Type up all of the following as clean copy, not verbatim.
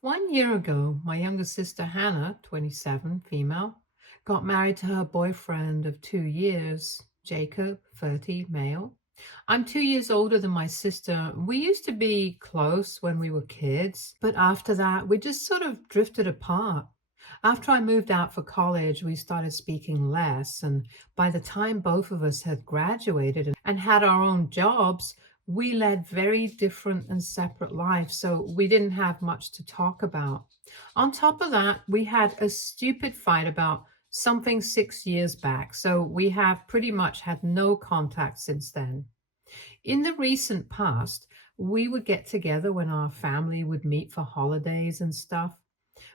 1 year ago, my younger sister Hannah, 27, female, got married to her boyfriend of 2 years, Jacob, 30, male. I'm 2 years older than my sister. We used to be close when we were kids, but after that, we just sort of drifted apart. After I moved out for college, we started speaking less, and by the time both of us had graduated and had our own jobs, we led very different and separate lives, so we didn't have much to talk about. On top of that, we had a stupid fight about something 6 years back, so we have pretty much had no contact since then. In the recent past, we would get together when our family would meet for holidays and stuff,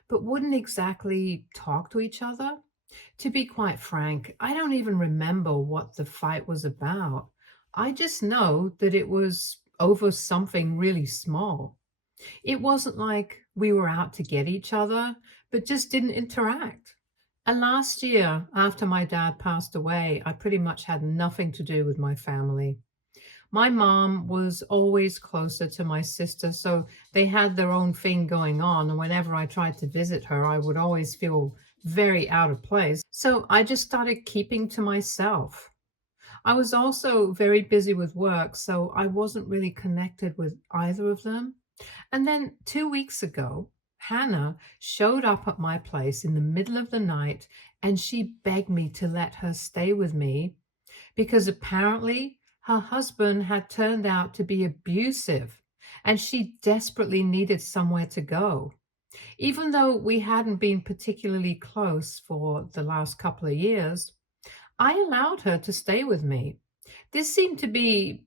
but wouldn't exactly talk to each other. To be quite frank, I don't even remember what the fight was about. I just know that it was over something really small. It wasn't like we were out to get each other, but just didn't interact. And last year, after my dad passed away, I pretty much had nothing to do with my family. My mom was always closer to my sister, so they had their own thing going on. And whenever I tried to visit her, I would always feel very out of place. So I just started keeping to myself. I was also very busy with work, so I wasn't really connected with either of them. And then 2 weeks ago, Hannah showed up at my place in the middle of the night and she begged me to let her stay with me because apparently her husband had turned out to be abusive and she desperately needed somewhere to go. Even though we hadn't been particularly close for the last couple of years, I allowed her to stay with me. This seemed to be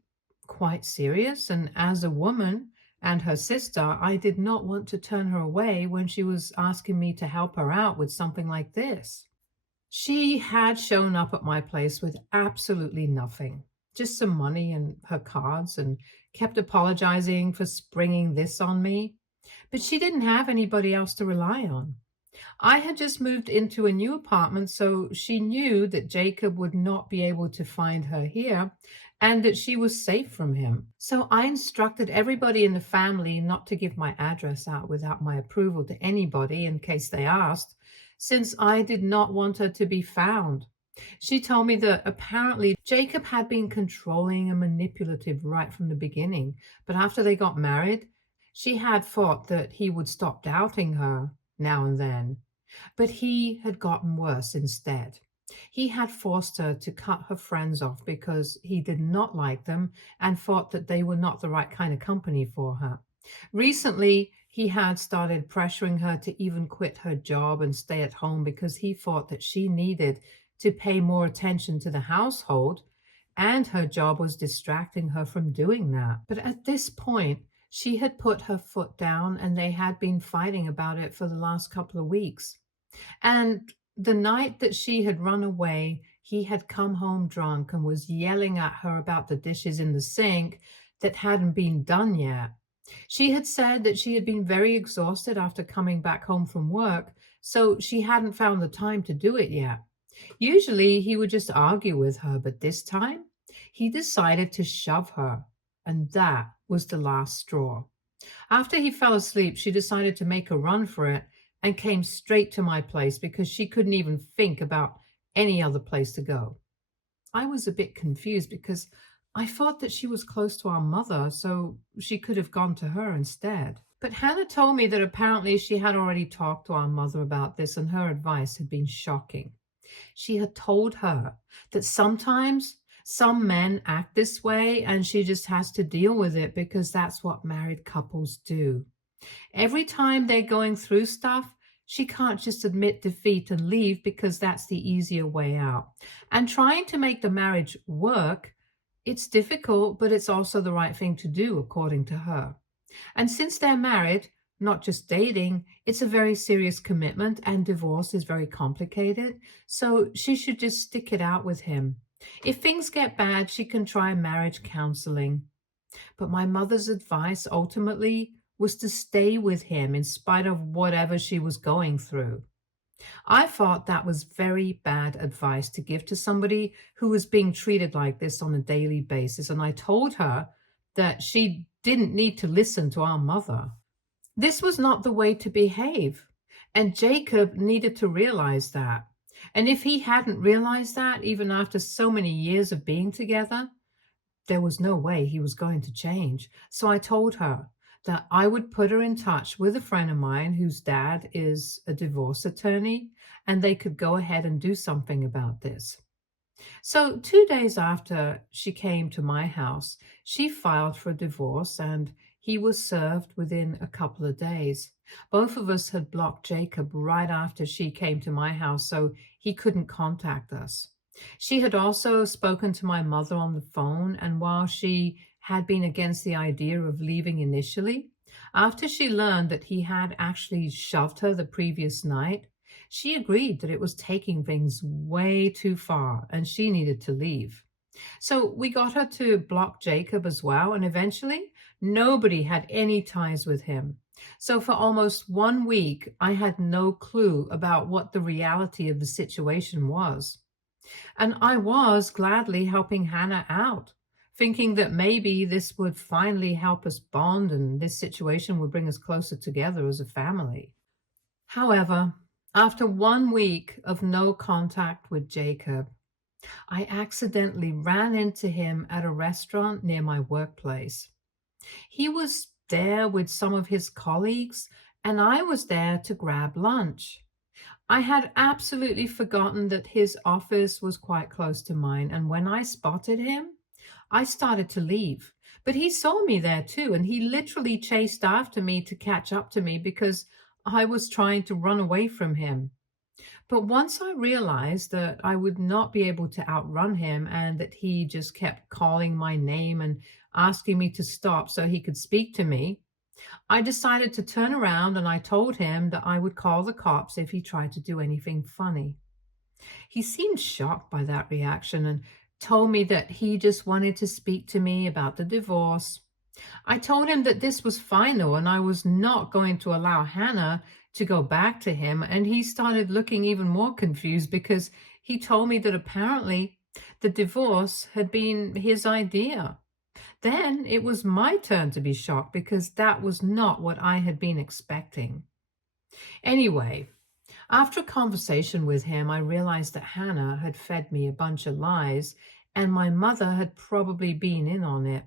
quite serious, and as a woman and her sister, I did not want to turn her away when she was asking me to help her out with something like this. She had shown up at my place with absolutely nothing, just some money and her cards, and kept apologizing for springing this on me. But she didn't have anybody else to rely on. I had just moved into a new apartment, so she knew that Jacob would not be able to find her here and that she was safe from him. So I instructed everybody in the family not to give my address out without my approval to anybody in case they asked, since I did not want her to be found. She told me that apparently Jacob had been controlling and manipulative right from the beginning, but after they got married, she had thought that he would stop doubting her now and then. But he had gotten worse instead. He had forced her to cut her friends off because he did not like them and thought that they were not the right kind of company for her. Recently, he had started pressuring her to even quit her job and stay at home because he thought that she needed to pay more attention to the household, and her job was distracting her from doing that. But at this point, she had put her foot down and they had been fighting about it for the last couple of weeks. And the night that she had run away, he had come home drunk and was yelling at her about the dishes in the sink that hadn't been done yet. She had said that she had been very exhausted after coming back home from work, so she hadn't found the time to do it yet. Usually he would just argue with her, but this time he decided to shove her, and that was the last straw. After he fell asleep, she decided to make a run for it and came straight to my place because she couldn't even think about any other place to go. I was a bit confused because I thought that she was close to our mother, so she could have gone to her instead. But Hannah told me that apparently she had already talked to our mother about this and her advice had been shocking. She had told her that sometimes some men act this way and she just has to deal with it because that's what married couples do. Every time they're going through stuff, she can't just admit defeat and leave because that's the easier way out. And trying to make the marriage work, it's difficult, but it's also the right thing to do, according to her. And since they're married, not just dating, it's a very serious commitment and divorce is very complicated. So she should just stick it out with him. If things get bad, she can try marriage counseling. But my mother's advice ultimately was to stay with him in spite of whatever she was going through. I thought that was very bad advice to give to somebody who was being treated like this on a daily basis. And I told her that she didn't need to listen to our mother. This was not the way to behave. And Jacob needed to realize that. And if he hadn't realized that, even after so many years of being together, there was no way he was going to change. So I told her that I would put her in touch with a friend of mine whose dad is a divorce attorney, and they could go ahead and do something about this. So, 2 days after she came to my house, she filed for divorce and he was served within a couple of days. Both of us had blocked Jacob right after she came to my house, so he couldn't contact us. She had also spoken to my mother on the phone, and while she had been against the idea of leaving initially, after she learned that he had actually shoved her the previous night, she agreed that it was taking things way too far and she needed to leave. So we got her to block Jacob as well, and eventually nobody had any ties with him. So for almost 1 week, I had no clue about what the reality of the situation was. And I was gladly helping Hannah out, thinking that maybe this would finally help us bond and this situation would bring us closer together as a family. However, after 1 week of no contact with Jacob, I accidentally ran into him at a restaurant near my workplace. He was there with some of his colleagues, and I was there to grab lunch. I had absolutely forgotten that his office was quite close to mine, and when I spotted him, I started to leave. But he saw me there too, and he literally chased after me to catch up to me because I was trying to run away from him. But once I realized that I would not be able to outrun him and that he just kept calling my name and asking me to stop so he could speak to me, I decided to turn around and I told him that I would call the cops if he tried to do anything funny. He seemed shocked by that reaction and told me that he just wanted to speak to me about the divorce. I told him that this was final and I was not going to allow Hannah to go back to him. And he started looking even more confused because he told me that apparently the divorce had been his idea. Then it was my turn to be shocked because that was not what I had been expecting. Anyway, after a conversation with him, I realized that Hannah had fed me a bunch of lies, and my mother had probably been in on it.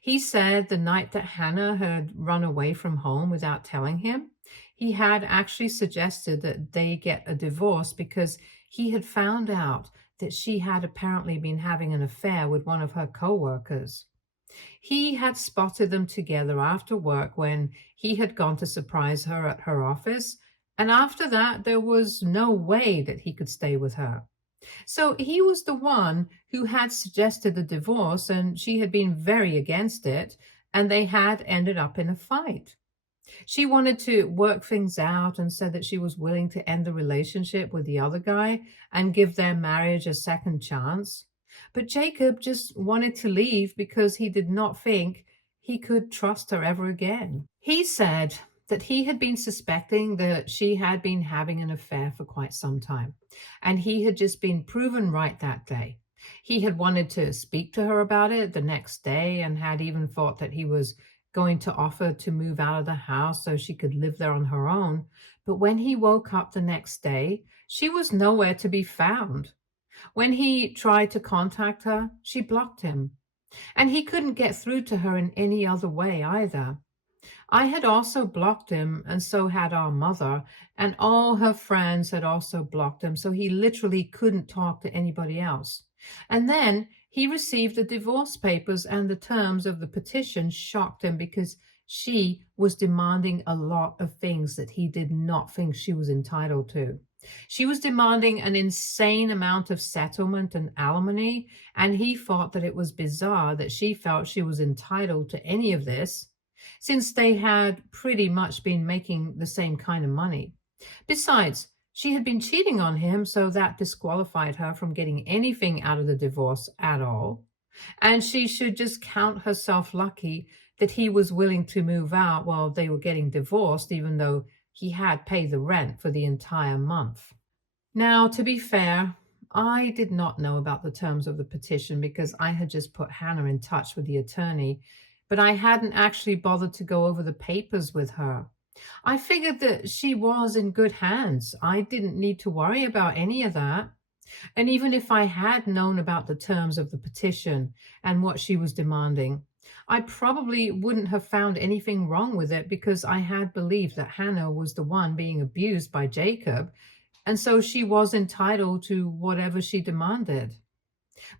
He said the night that Hannah had run away from home without telling him, he had actually suggested that they get a divorce because he had found out that she had apparently been having an affair with one of her coworkers. He had spotted them together after work when he had gone to surprise her at her office, and after that, there was no way that he could stay with her. So he was the one who had suggested the divorce, and she had been very against it, and they had ended up in a fight. She wanted to work things out and said that she was willing to end the relationship with the other guy and give their marriage a second chance. But Jacob just wanted to leave because he did not think he could trust her ever again. He said that he had been suspecting that she had been having an affair for quite some time, and he had just been proven right that day. He had wanted to speak to her about it the next day and had even thought that he was going to offer to move out of the house so she could live there on her own. But when he woke up the next day, she was nowhere to be found. When he tried to contact her, she blocked him. And he couldn't get through to her in any other way either. I had also blocked him, and so had our mother, and all her friends had also blocked him, so he literally couldn't talk to anybody else. And then he received the divorce papers, and the terms of the petition shocked him because she was demanding a lot of things that he did not think she was entitled to. She was demanding an insane amount of settlement and alimony, and he thought that it was bizarre that she felt she was entitled to any of this since they had pretty much been making the same kind of money. Besides, she had been cheating on him, so that disqualified her from getting anything out of the divorce at all. And she should just count herself lucky that he was willing to move out while they were getting divorced, even though he had paid the rent for the entire month. Now, to be fair, I did not know about the terms of the petition because I had just put Hannah in touch with the attorney, but I hadn't actually bothered to go over the papers with her. I figured that she was in good hands. I didn't need to worry about any of that. And even if I had known about the terms of the petition and what she was demanding, I probably wouldn't have found anything wrong with it because I had believed that Hannah was the one being abused by Jacob, and so she was entitled to whatever she demanded.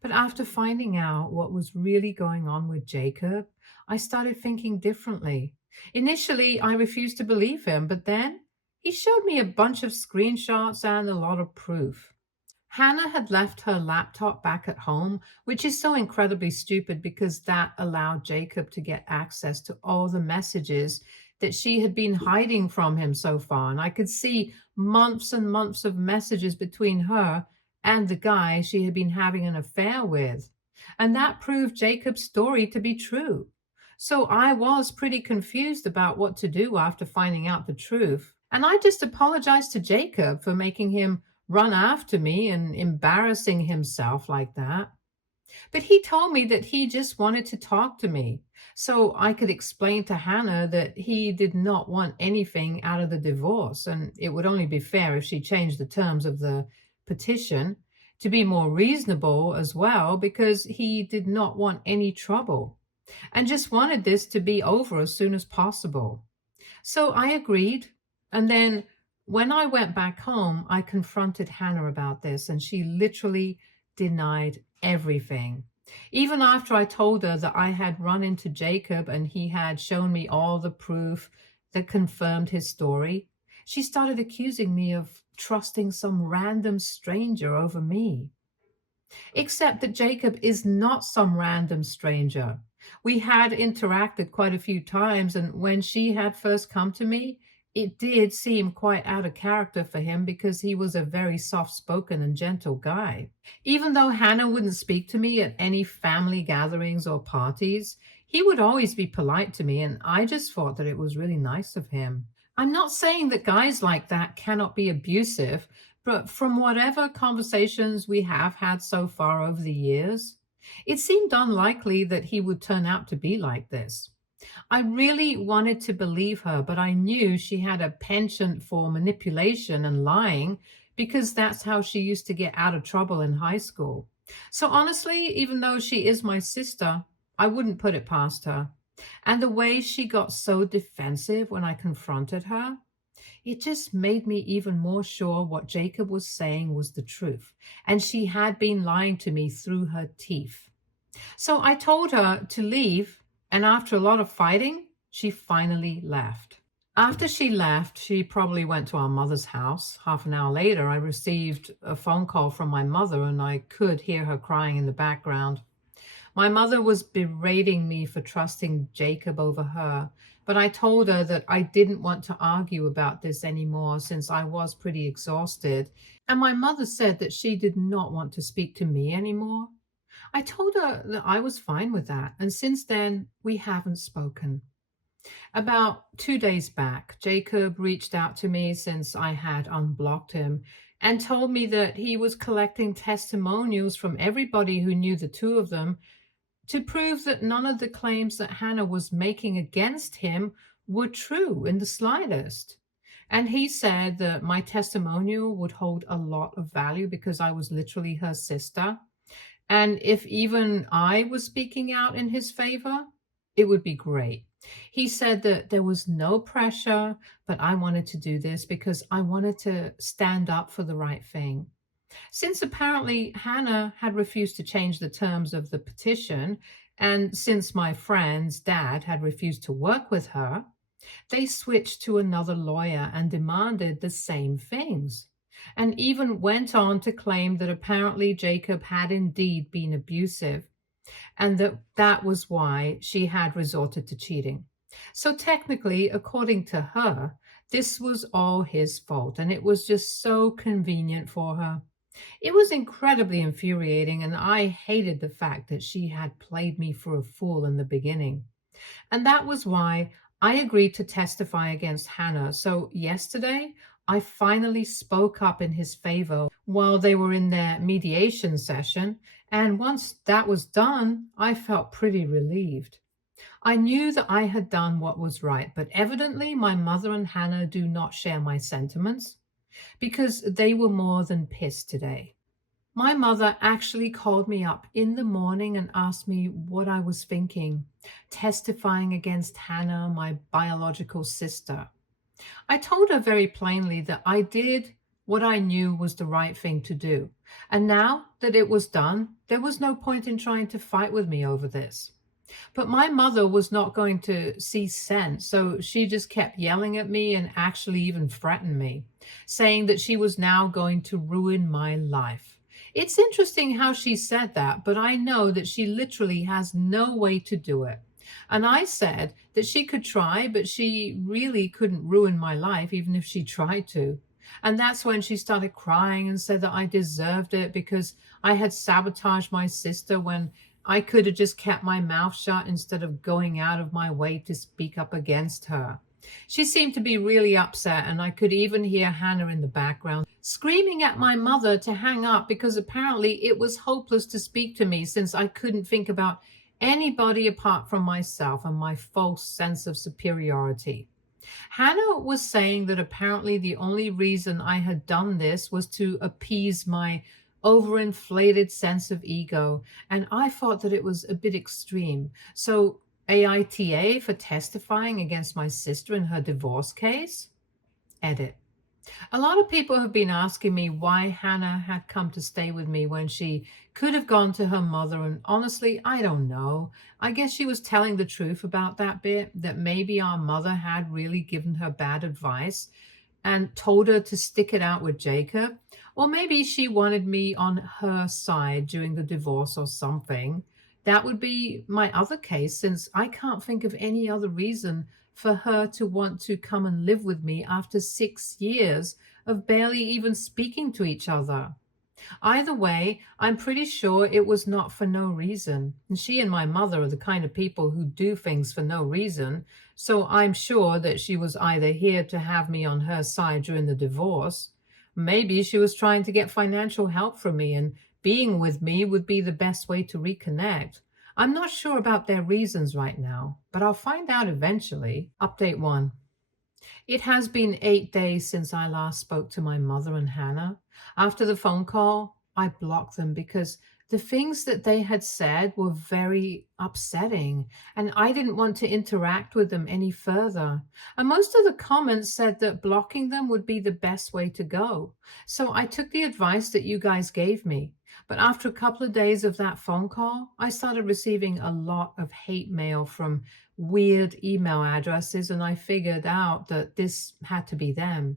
But after finding out what was really going on with Jacob, I started thinking differently. Initially, I refused to believe him, but then he showed me a bunch of screenshots and a lot of proof. Hannah had left her laptop back at home, which is so incredibly stupid because that allowed Jacob to get access to all the messages that she had been hiding from him so far. And I could see months and months of messages between her and the guy she had been having an affair with. And that proved Jacob's story to be true. So I was pretty confused about what to do after finding out the truth. And I just apologized to Jacob for making him run after me and embarrassing himself like that. But he told me that he just wanted to talk to me so I could explain to Hannah that he did not want anything out of the divorce, and it would only be fair if she changed the terms of the petition to be more reasonable as well, because he did not want any trouble and just wanted this to be over as soon as possible. So I agreed. And then when I went back home, I confronted Hannah about this, and she literally denied everything. Even after I told her that I had run into Jacob and he had shown me all the proof that confirmed his story, she started accusing me of trusting some random stranger over me. Except that Jacob is not some random stranger. We had interacted quite a few times, and when she had first come to me, it did seem quite out of character for him because he was a very soft spoken and gentle guy. Even though Hannah wouldn't speak to me at any family gatherings or parties, he would always be polite to me, and I just thought that it was really nice of him. I'm not saying that guys like that cannot be abusive, but from whatever conversations we have had so far over the years, it seemed unlikely that he would turn out to be like this. I really wanted to believe her, but I knew she had a penchant for manipulation and lying because that's how she used to get out of trouble in high school. So honestly, even though she is my sister, I wouldn't put it past her. And the way she got so defensive when I confronted her, it just made me even more sure what Jacob was saying was the truth, and she had been lying to me through her teeth. So I told her to leave, and after a lot of fighting, she finally left. After she left, she probably went to our mother's house. Half an hour later, I received a phone call from my mother, and I could hear her crying in the background. My mother was berating me for trusting Jacob over her, but I told her that I didn't want to argue about this anymore since I was pretty exhausted. And my mother said that she did not want to speak to me anymore. I told her that I was fine with that, and since then, we haven't spoken. About 2 days back, Jacob reached out to me since I had unblocked him and told me that he was collecting testimonials from everybody who knew the two of them to prove that none of the claims that Hannah was making against him were true in the slightest. And he said that my testimonial would hold a lot of value because I was literally her sister. And if even I was speaking out in his favor, it would be great. He said that there was no pressure, but I wanted to do this because I wanted to stand up for the right thing. Since apparently Hannah had refused to change the terms of the petition, and since my friend's dad had refused to work with her, they switched to another lawyer and demanded the same things, and even went on to claim that apparently Jacob had indeed been abusive, and that that was why she had resorted to cheating. So technically, according to her, this was all his fault, and it was just so convenient for her. It was incredibly infuriating, and I hated the fact that she had played me for a fool in the beginning. And that was why I agreed to testify against Hannah. So yesterday, I finally spoke up in his favor while they were in their mediation session. And once that was done, I felt pretty relieved. I knew that I had done what was right, but evidently my mother and Hannah do not share my sentiments because they were more than pissed today. My mother actually called me up in the morning and asked me what I was thinking, testifying against Hannah, my biological sister. I told her very plainly that I did what I knew was the right thing to do. And now that it was done, there was no point in trying to fight with me over this. But my mother was not going to see sense, so she just kept yelling at me and actually even threatened me, saying that she was now going to ruin my life. It's interesting how she said that, but I know that she literally has no way to do it. And I said that she could try, but she really couldn't ruin my life, even if she tried to. And that's when she started crying and said that I deserved it because I had sabotaged my sister when I could have just kept my mouth shut instead of going out of my way to speak up against her. She seemed to be really upset, and I could even hear Hannah in the background screaming at my mother to hang up because apparently it was hopeless to speak to me since I couldn't think about anybody apart from myself and my false sense of superiority. Hannah was saying that apparently the only reason I had done this was to appease my overinflated sense of ego, and I thought that it was a bit extreme. So, AITA for testifying against my sister in her divorce case? Edit. A lot of people have been asking me why Hannah had come to stay with me when she could have gone to her mother. And honestly, I don't know. I guess she was telling the truth about that bit, that maybe our mother had really given her bad advice and told her to stick it out with Jacob. Or maybe she wanted me on her side during the divorce or something. That would be my other case, since I can't think of any other reason for her to want to come and live with me after 6 years of barely even speaking to each other. Either way, I'm pretty sure it was not for no reason. And she and my mother are the kind of people who do things for no reason. So I'm sure that she was either here to have me on her side during the divorce. Maybe she was trying to get financial help from me, and being with me would be the best way to reconnect. I'm not sure about their reasons right now, but I'll find out eventually. Update 1. It has been 8 days since I last spoke to my mother and Hannah. After the phone call, I blocked them because the things that they had said were very upsetting, and I didn't want to interact with them any further. And most of the comments said that blocking them would be the best way to go. So I took the advice that you guys gave me. But after a couple of days of that phone call, I started receiving a lot of hate mail from weird email addresses, and I figured out that this had to be them.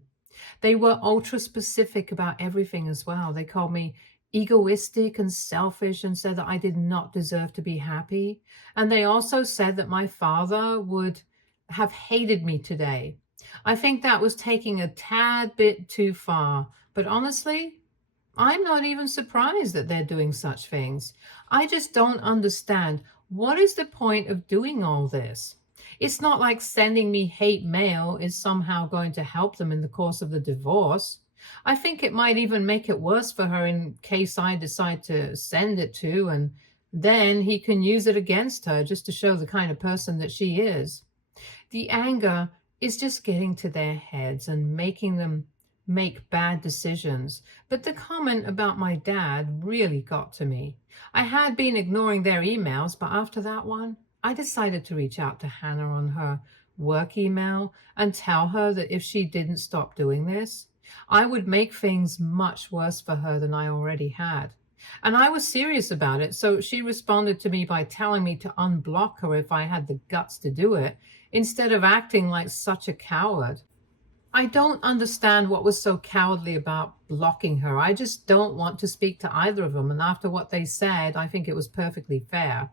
They were ultra specific about everything as well. They called me egoistic and selfish and said that I did not deserve to be happy. And they also said that my father would have hated me today. I think that was taking a tad bit too far, but honestly, I'm not even surprised that they're doing such things. I just don't understand. What is the point of doing all this? It's not like sending me hate mail is somehow going to help them in the course of the divorce. I think it might even make it worse for her in case I decide to send it to, and then he can use it against her just to show the kind of person that she is. The anger is just getting to their heads and making them make bad decisions. But the comment about my dad really got to me. I had been ignoring their emails, but after that one, I decided to reach out to Hannah on her work email and tell her that if she didn't stop doing this, I would make things much worse for her than I already had. And I was serious about it, so she responded to me by telling me to unblock her if I had the guts to do it, instead of acting like such a coward. I don't understand what was so cowardly about blocking her. I just don't want to speak to either of them. And after what they said, I think it was perfectly fair.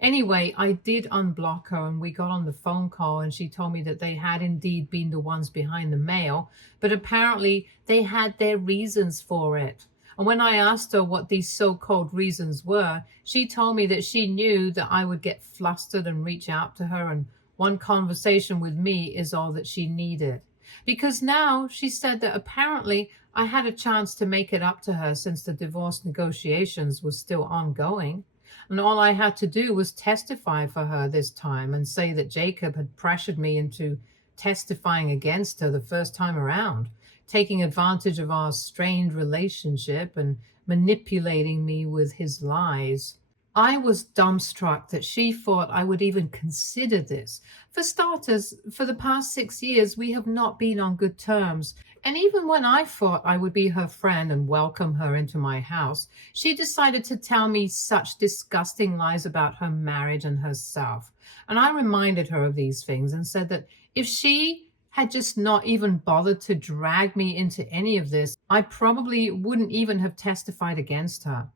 Anyway, I did unblock her and we got on the phone call, and she told me that they had indeed been the ones behind the mail, but apparently they had their reasons for it. And when I asked her what these so-called reasons were, she told me that she knew that I would get flustered and reach out to her, and one conversation with me is all that she needed. Because now she said that apparently I had a chance to make it up to her since the divorce negotiations were still ongoing. And all I had to do was testify for her this time and say that Jacob had pressured me into testifying against her the first time around, taking advantage of our strained relationship and manipulating me with his lies. I was dumbstruck that she thought I would even consider this. For starters, for the past 6 years, we have not been on good terms. And even when I thought I would be her friend and welcome her into my house, she decided to tell me such disgusting lies about her marriage and herself. And I reminded her of these things and said that if she had just not even bothered to drag me into any of this, I probably wouldn't even have testified against her.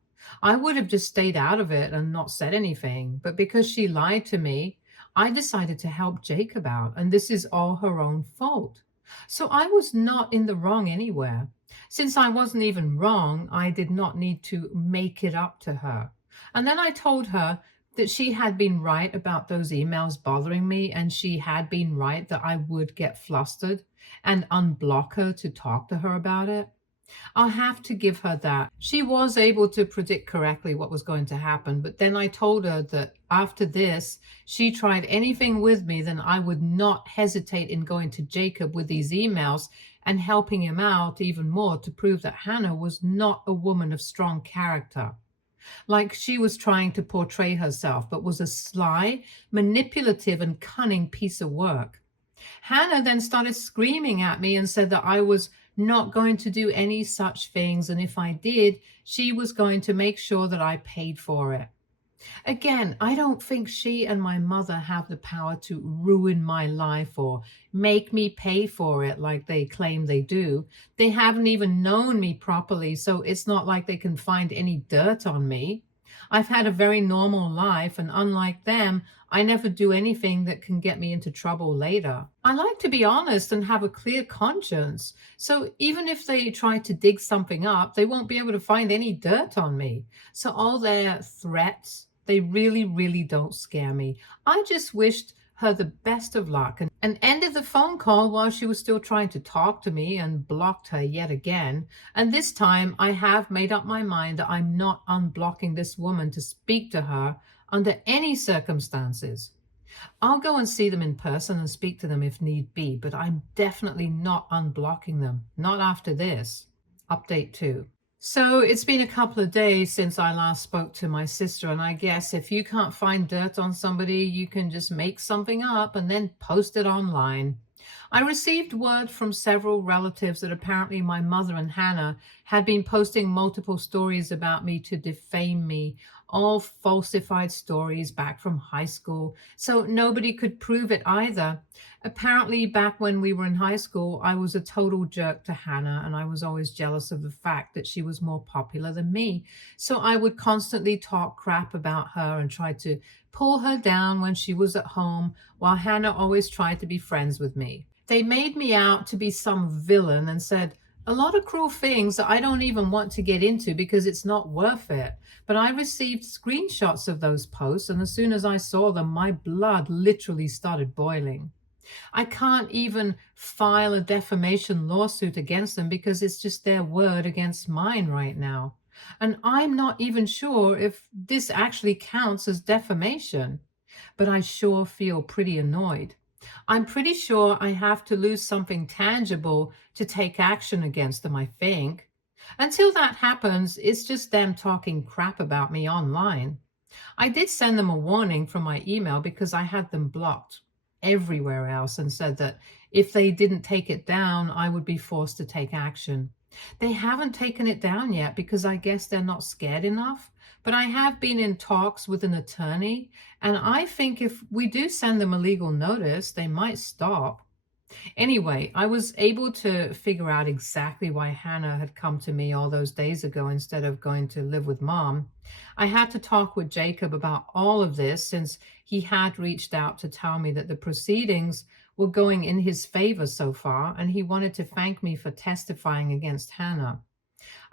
I would have just stayed out of it and not said anything. But because she lied to me, I decided to help Jacob out, and this is all her own fault. So I was not in the wrong anywhere. Since I wasn't even wrong, I did not need to make it up to her. And then I told her that she had been right about those emails bothering me, and she had been right that I would get flustered and unblock her to talk to her about it. I'll have to give her that. She was able to predict correctly what was going to happen, but then I told her that after this, she tried anything with me, then I would not hesitate in going to Jacob with these emails and helping him out even more to prove that Hannah was not a woman of strong character, like she was trying to portray herself, but was a sly, manipulative, and cunning piece of work. Hannah then started screaming at me and said that I was not going to do any such things, and if I did, she was going to make sure that I paid for it. Again, I don't think she and my mother have the power to ruin my life or make me pay for it like they claim they do. They haven't even known me properly, so it's not like they can find any dirt on me. I've had a very normal life, and unlike them, I never do anything that can get me into trouble later. I like to be honest and have a clear conscience. So even if they try to dig something up, they won't be able to find any dirt on me. So all their threats, they really, really don't scare me. I just wished her the best of luck and ended the phone call while she was still trying to talk to me and blocked her yet again. And this time I have made up my mind that I'm not unblocking this woman to speak to her under any circumstances. I'll go and see them in person and speak to them if need be, but I'm definitely not unblocking them. Not after this. Update 2. So it's been a couple of days since I last spoke to my sister, and I guess if you can't find dirt on somebody, you can just make something up and then post it online. I received word from several relatives that apparently my mother and Hannah had been posting multiple stories about me to defame me, all falsified stories back from high school, so nobody could prove it either. Apparently, back when we were in high school, I was a total jerk to Hannah, and I was always jealous of the fact that she was more popular than me. So I would constantly talk crap about her and try to pull her down when she was at home, while Hannah always tried to be friends with me. They made me out to be some villain and said a lot of cruel things that I don't even want to get into because it's not worth it. But I received screenshots of those posts, and as soon as I saw them, my blood literally started boiling. I can't even file a defamation lawsuit against them because it's just their word against mine right now. And I'm not even sure if this actually counts as defamation, but I sure feel pretty annoyed. I'm pretty sure I have to lose something tangible to take action against them, I think. Until that happens, it's just them talking crap about me online. I did send them a warning from my email because I had them blocked everywhere else and said that if they didn't take it down, I would be forced to take action. They haven't taken it down yet because I guess they're not scared enough. But I have been in talks with an attorney, and I think if we do send them a legal notice, they might stop. Anyway, I was able to figure out exactly why Hannah had come to me all those days ago instead of going to live with mom. I had to talk with Jacob about all of this since he had reached out to tell me that the proceedings were going in his favor so far, and he wanted to thank me for testifying against Hannah.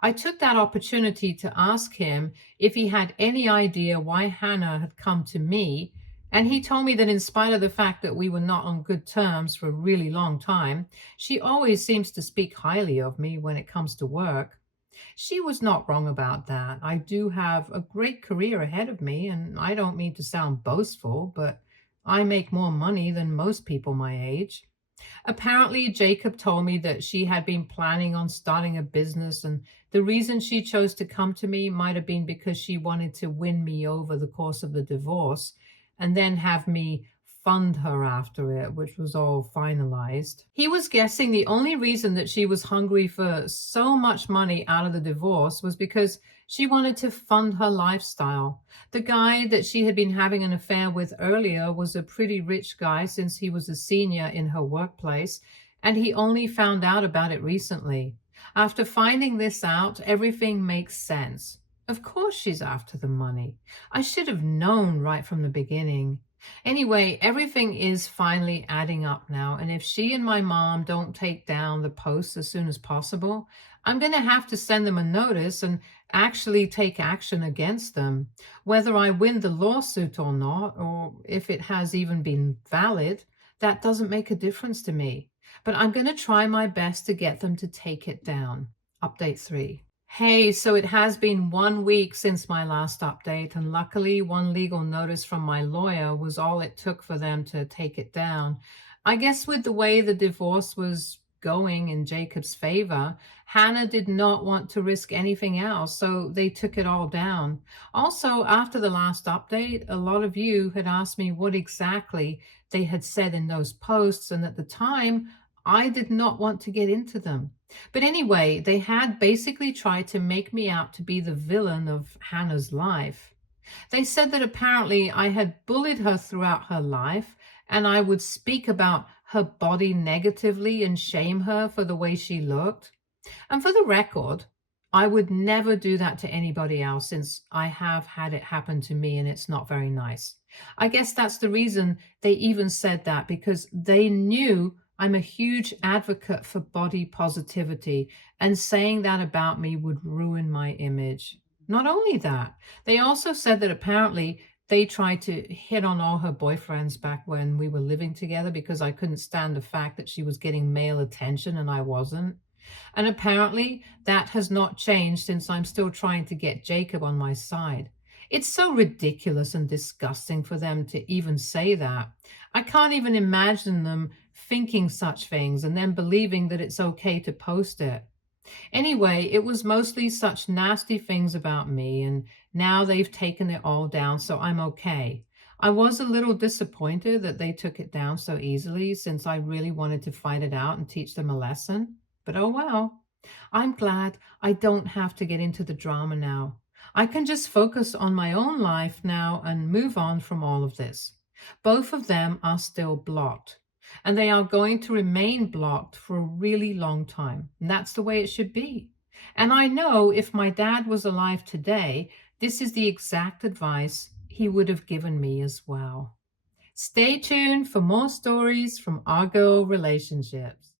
I took that opportunity to ask him if he had any idea why Hannah had come to me, and he told me that in spite of the fact that we were not on good terms for a really long time, she always seems to speak highly of me when it comes to work. She was not wrong about that. I do have a great career ahead of me, and I don't mean to sound boastful, but I make more money than most people my age. Apparently, Jacob told me that she had been planning on starting a business, and the reason she chose to come to me might have been because she wanted to win me over the course of the divorce and then have me fund her after it, which was all finalized. He was guessing the only reason that she was hungry for so much money out of the divorce was because she wanted to fund her lifestyle. The guy that she had been having an affair with earlier was a pretty rich guy since he was a senior in her workplace, and he only found out about it recently. After finding this out, everything makes sense. Of course, she's after the money. I should have known right from the beginning. Anyway, everything is finally adding up now, and if she and my mom don't take down the posts as soon as possible, I'm going to have to send them a notice and actually take action against them. Whether I win the lawsuit or not, or if it has even been valid, that doesn't make a difference to me. But I'm going to try my best to get them to take it down. Update 3. Hey, so it has been 1 week since my last update, and luckily, one legal notice from my lawyer was all it took for them to take it down. I guess with the way the divorce was going in Jacob's favor, Hannah did not want to risk anything else, so they took it all down. Also, after the last update, a lot of you had asked me what exactly they had said in those posts, and at the time, I did not want to get into them. But anyway, they had basically tried to make me out to be the villain of Hannah's life. They said that apparently I had bullied her throughout her life and I would speak about her body negatively and shame her for the way she looked. And for the record, I would never do that to anybody else since I have had it happen to me and it's not very nice. I guess that's the reason they even said that because they knew I'm a huge advocate for body positivity, and saying that about me would ruin my image. Not only that, they also said that apparently they tried to hit on all her boyfriends back when we were living together because I couldn't stand the fact that she was getting male attention and I wasn't. And apparently that has not changed since I'm still trying to get Jacob on my side. It's so ridiculous and disgusting for them to even say that. I can't even imagine them thinking such things and then believing that it's okay to post it. Anyway, it was mostly such nasty things about me, and now they've taken it all down, so I'm okay. I was a little disappointed that they took it down so easily since I really wanted to fight it out and teach them a lesson. But oh well. I'm glad I don't have to get into the drama now. I can just focus on my own life now and move on from all of this. Both of them are still blocked, and they are going to remain blocked for a really long time. And that's the way it should be. And I know if my dad was alive today, this is the exact advice he would have given me as well. Stay tuned for more stories from our girl relationships.